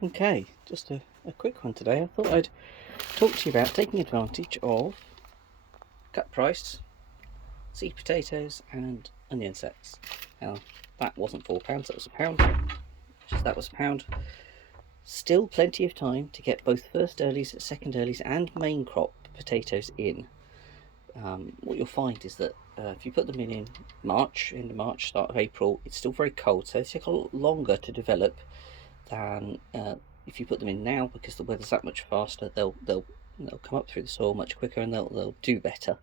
Okay, just a quick one today. I thought I'd talk to you about taking advantage of cut price seed potatoes and onion sets. Now, that wasn't £4, that was £1. That was £1. Still plenty of time to get both first earlies, second earlies, and main crop potatoes in. What you'll find is that if you put them in March, end of March, start of April, it's still very cold, so they take a lot longer to develop than if you put them in now, because the weather's that much faster. They'll come up through the soil much quicker, and they'll do better.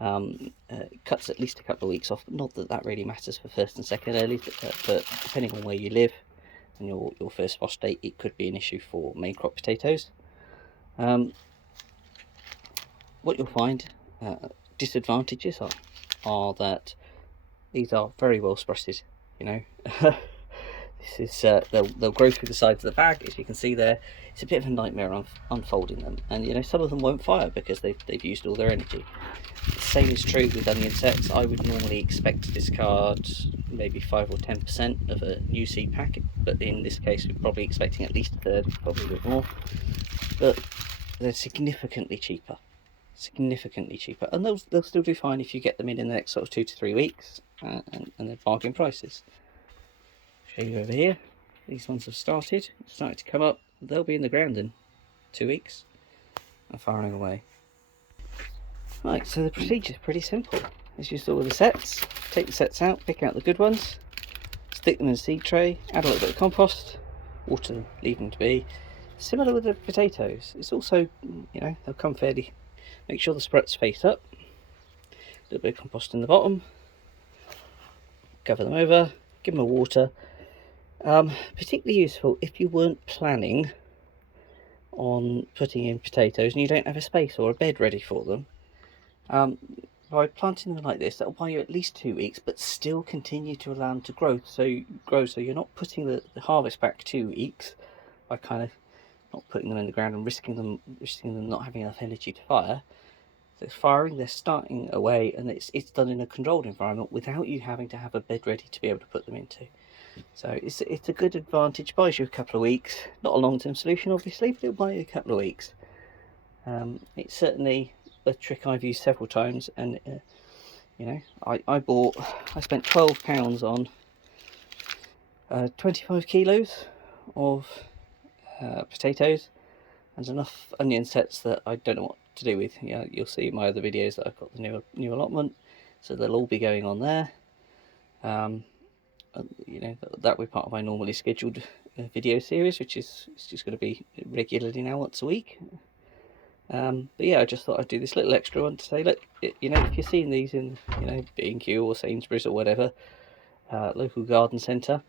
It cuts at least a couple of weeks off, but not that that really matters for first and second early, but depending on where you live and your first frost date, it could be an issue for main crop potatoes. What you'll find disadvantages are that these are very well sprouted, you know. This is they'll grow through the sides of the bag, as you can see there. It's a bit of a nightmare unfolding them, and you know, some of them won't fire because they've used all their energy. The same is true with onion sets. I would normally expect to discard maybe 5 or 10% of a new seed packet, but in this case we're probably expecting at least a third, probably a bit more. But they're significantly cheaper, and they'll still do fine if you get them in the next sort of 2 to 3 weeks, and they're bargain prices. Show you over here. These ones have started to come up. They'll be in the ground in 2 weeks and firing away. Right, so the procedure is pretty simple. As you saw with the sets, take the sets out, pick out the good ones, stick them in a seed tray, add a little bit of compost, water them, leave them to be. Similar with the potatoes. It's also, you know, they'll come fairly. Make sure the sprouts face up. A little bit of compost in the bottom. Cover them over. Give them a water. Particularly useful if you weren't planning on putting in potatoes and you don't have a space or a bed ready for them. By planting them like this, that'll buy you at least 2 weeks, but still continue to allow them to grow. So you're not putting the harvest back 2 weeks by kind of not putting them in the ground and risking them not having enough energy to fire. So it's firing, they're starting away, and it's done in a controlled environment without you having to have a bed ready to be able to put them into. So it's a good advantage. Buys you a couple of weeks. Not a long-term solution, obviously, but it'll buy you a couple of weeks. It's certainly a trick I've used several times, and you know, I spent £12 on 25 kilos of potatoes and enough onion sets that I don't know what to do with. Yeah, you'll see in my other videos that I've got the new allotment, so they'll all be going on there. You know, that will be part of my normally scheduled video series, which is just going to be regularly now, once a week. But yeah, I just thought I'd do this little extra one to say, look, you know, if you're seeing these in, you know, B&Q or Sainsbury's or whatever, local garden centre,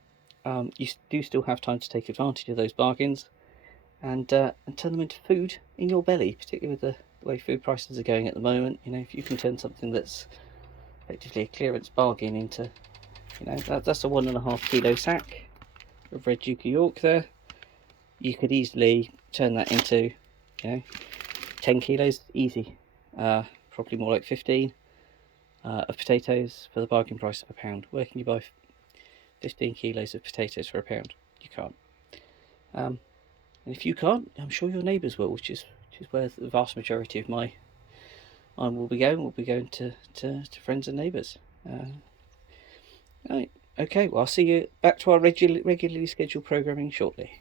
you do still have time to take advantage of those bargains and turn them into food in your belly, particularly with the way food prices are going at the moment. You know, if you can turn something that's effectively a clearance bargain into, you know, that's a 1.5 kilo sack of Red Duke of York there. You could easily turn that into, you know, 10 kilos, easy. Probably more like 15 of potatoes for the bargain price of £1. Where can you buy 15 kilos of potatoes for £1? You can't. And if you can't, I'm sure your neighbours will, which is where the vast majority of mine will be going. We'll be going to friends and neighbours. Right. Okay, well, I'll see you back to our regularly scheduled programming shortly.